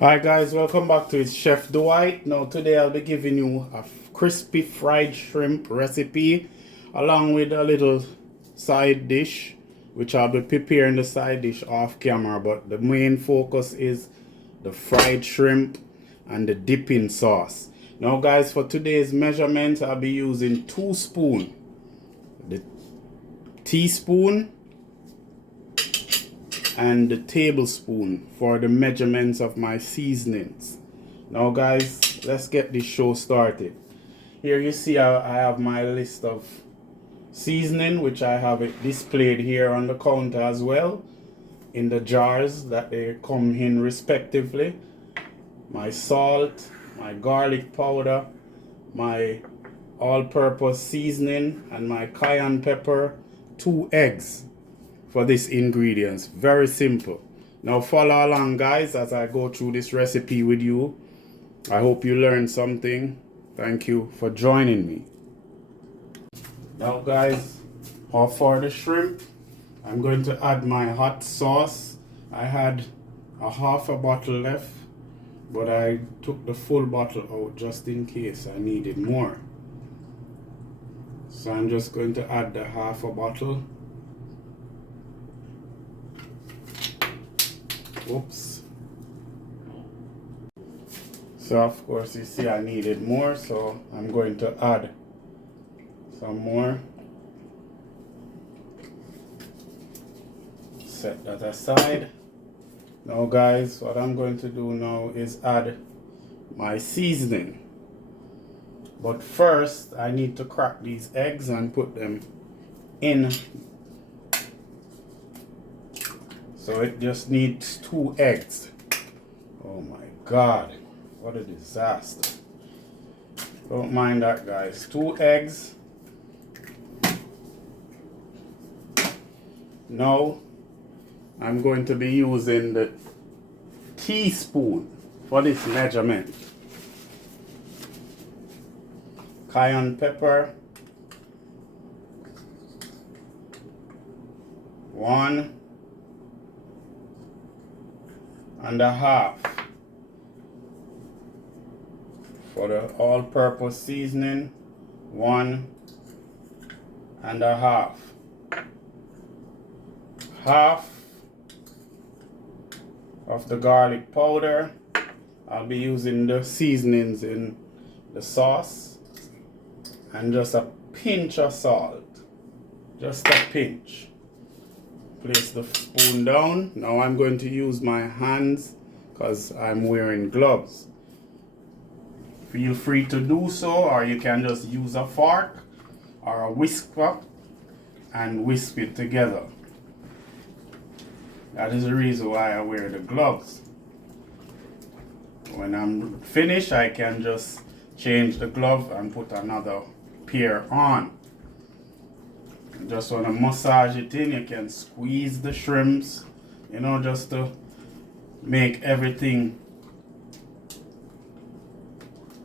Hi guys, welcome back to it's Chef Dwight. Now today I'll be giving you a crispy fried shrimp recipe along with a little side dish, which I'll be preparing the side dish off camera, but the main focus is the fried shrimp and the dipping sauce. Now guys, for today's measurement I'll be using 2 spoons, the teaspoon and the tablespoon for the measurements of my seasonings. Now guys, let's get this show started. Here you see I have my list of seasoning, which I have it displayed here on the counter as well in the jars that they come in respectively. My salt, my garlic powder, my all-purpose seasoning, and my cayenne pepper, 2 eggs for this ingredients. Very simple. Now follow along guys as I go through this recipe with you. I hope you learned something. Thank you for joining me. Now guys, for the shrimp, I'm going to add my hot sauce. I had a half a bottle left, but I took the full bottle out just in case I needed more. So I'm just going to add the half a bottle. Oops. So of course you see I needed more, so I'm going to add some more. Set that aside. Now guys, what I'm going to do now is add my seasoning. But first I need to crack these eggs and put them in. So it just needs 2 eggs. Oh my God, what a disaster. Don't mind that guys, 2 eggs. Now I'm going to be using the teaspoon for this measurement. Cayenne pepper, 1.5 for the all-purpose seasoning, 1.5, half of the garlic powder. I'll be using the seasonings in the sauce, and just a pinch of salt, just a pinch. Place the spoon down. Now I'm going to use my hands because I'm wearing gloves. Feel free to do so, or you can just use a fork or a whisker and whisk it together. That is the reason why I wear the gloves. When I'm finished, I can just change the glove and put another pair on. Just want to massage it in. You can squeeze the shrimps, you know, just to make everything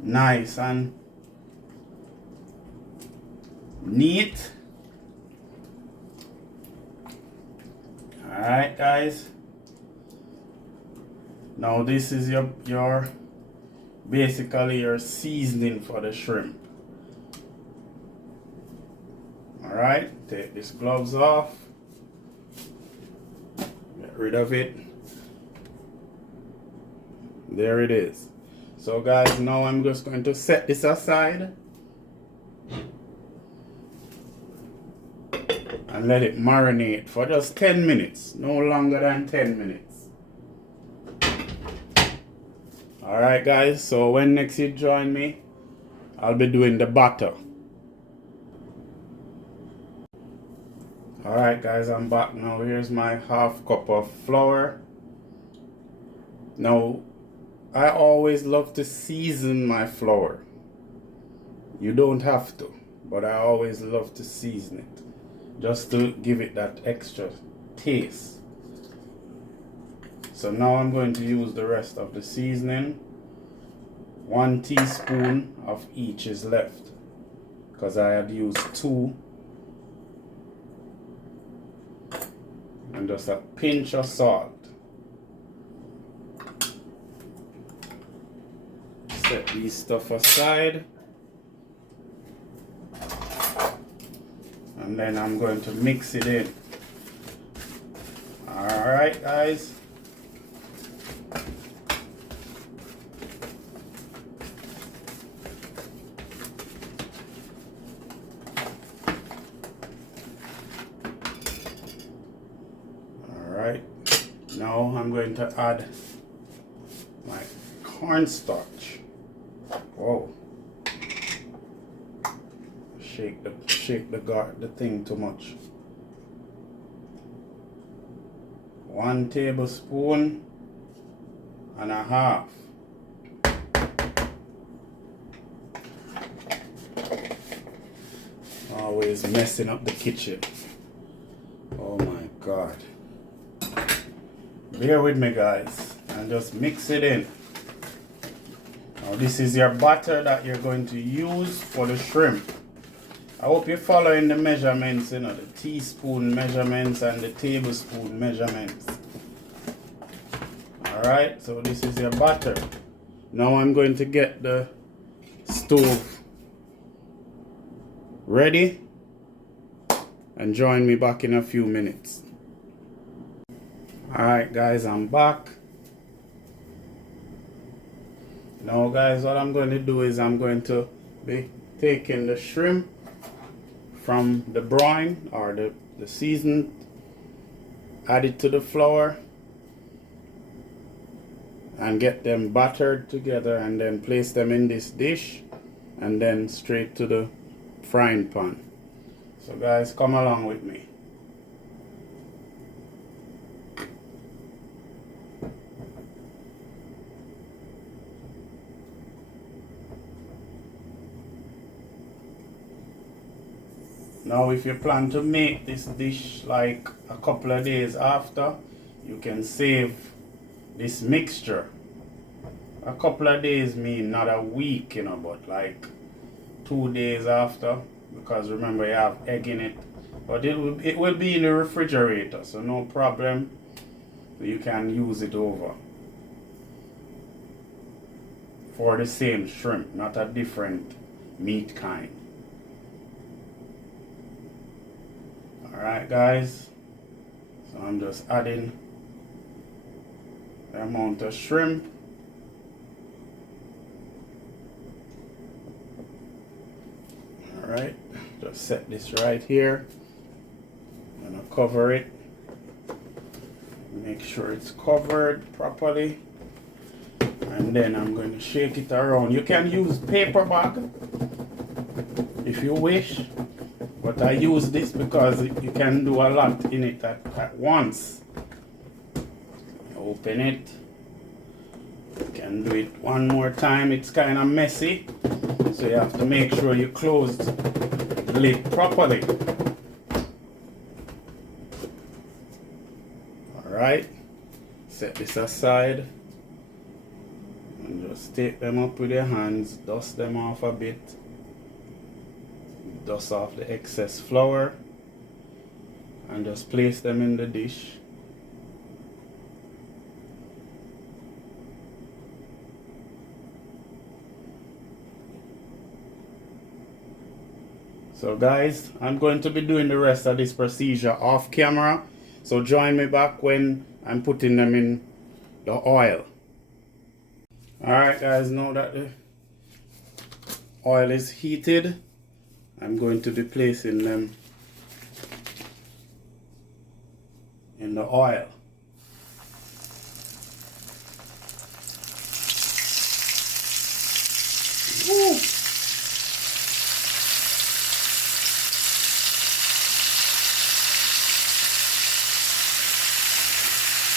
nice and neat. Alright guys, now this is your basically your seasoning for the shrimp. Alright, take these gloves off, get rid of it. There it is. So guys, now I'm just going to set this aside and let it marinate for just 10 minutes, no longer than 10 minutes. Alright guys, so when next you join me, I'll be doing the batter. Alright guys, I'm back now. Here's my half cup of flour. Now, I always love to season my flour. You don't have to, but I always love to season it, just to give it that extra taste. So now I'm going to use the rest of the seasoning. 1 teaspoon of each is left, because I had used 2. And just a pinch of salt. Set these stuff aside. And then I'm going to mix it in. Alright guys. Alright. Now I'm going to add my cornstarch. Whoa. Shake the thing too much. 1 tablespoon and a half. Always messing up the kitchen. Oh my God. Bear with me guys, and just mix it in. Now this is your butter that you're going to use for the shrimp. I hope you're following the measurements, you know, the teaspoon measurements and the tablespoon measurements. Alright, so this is your butter. Now I'm going to get the stove ready and join me back in a few minutes. Alright guys, I'm back. Now guys, what I'm going to do is I'm going to be taking the shrimp from the brine or the seasoned, add it to the flour and get them buttered together and then place them in this dish and then straight to the frying pan. So guys, come along with me. Now if you plan to make this dish like a couple of days after, you can save this mixture. A couple of days mean not a week, you know, but like 2 days after, because remember you have egg in it. But it will be in the refrigerator, so no problem. You can use it over for the same shrimp, not a different meat kind. Alright guys, so I'm just adding the amount of shrimp. Alright, just set this right here. I'm gonna cover it. Make sure it's covered properly. And then I'm going to shake it around. You can use paper bag if you wish. But I use this because you can do a lot in it at once. Open it. You can do it one more time. It's kind of messy, so you have to make sure you close the lid properly. Alright, set this aside and just take them up with your hands, dust them off a bit. Dust off the excess flour and just place them in the dish. So guys, I'm going to be doing the rest of this procedure off camera, so join me back when I'm putting them in the oil. Alright guys, now that the oil is heated, I'm going to be placing them in the oil. Woo.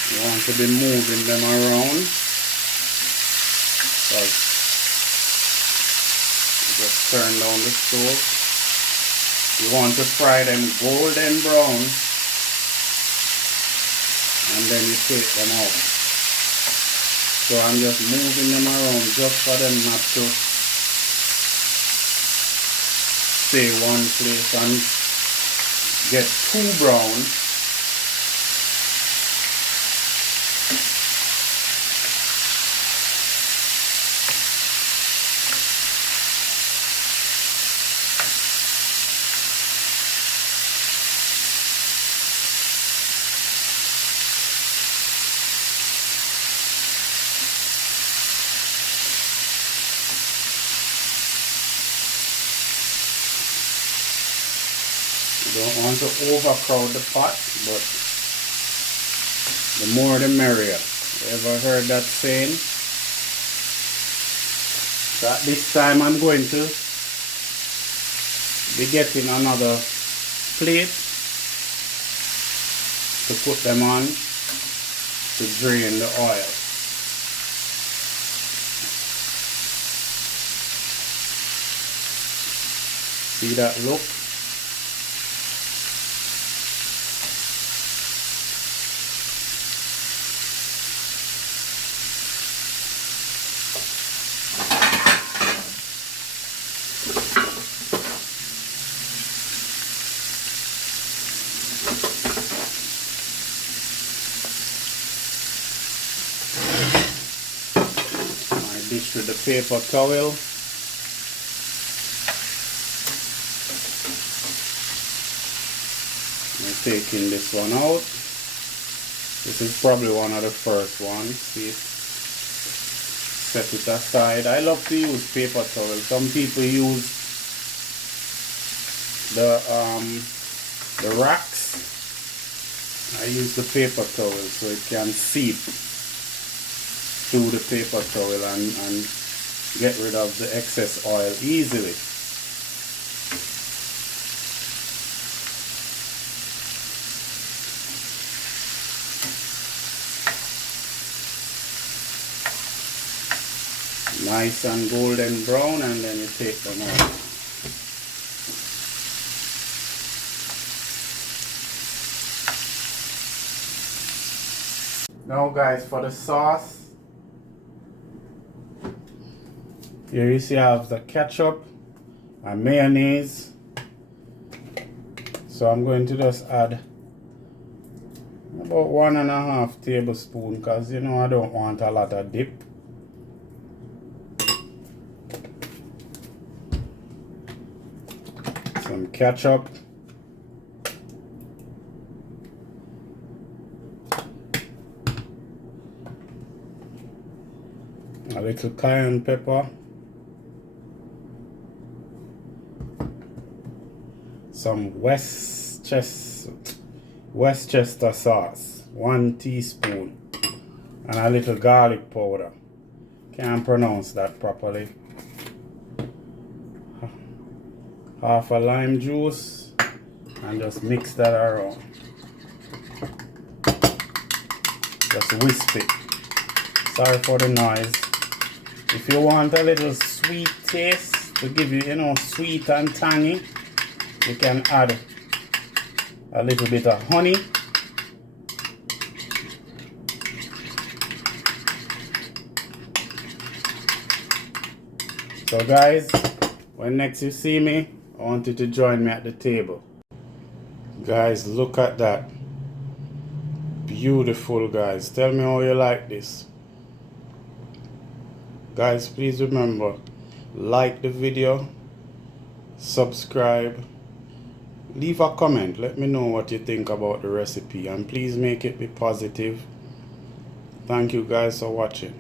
You want to be moving them around, because you just turn down the stove. You want to fry them golden brown and then you take them out. So I'm just moving them around just for them not to stay one place and get too brown. Don't want to overcrowd the pot, but the more the merrier. Ever heard that saying? So at this time I'm going to be getting another plate to put them on to drain the oil. See that look? Dish with the paper towel. I'm taking this one out. This is probably one of the first ones. See, set it aside. I love to use paper towel. Some people use the racks. I use the paper towel so it can seep through the paper towel and get rid of the excess oil easily. Nice and golden brown, and then you take them out. Now guys, for the sauce, here you see I have the ketchup and mayonnaise. So I'm going to just add about 1.5 tablespoons because you know I don't want a lot of dip. Some ketchup. A little cayenne pepper. Some Westchester sauce, 1 teaspoon, and a little garlic powder. Can't pronounce that properly. Half a lime juice, and just mix that around. Just whisk it. Sorry for the noise. If you want a little sweet taste to give you, you know, sweet and tangy, you can add a little bit of honey. So guys, when next you see me, I want you to join me at the table. Guys, look at that. Beautiful, guys. Tell me how you like this. Guys, please remember, like the video, subscribe, leave a comment. Let me know what you think about the recipe, and please make it be positive. Thank you guys for watching.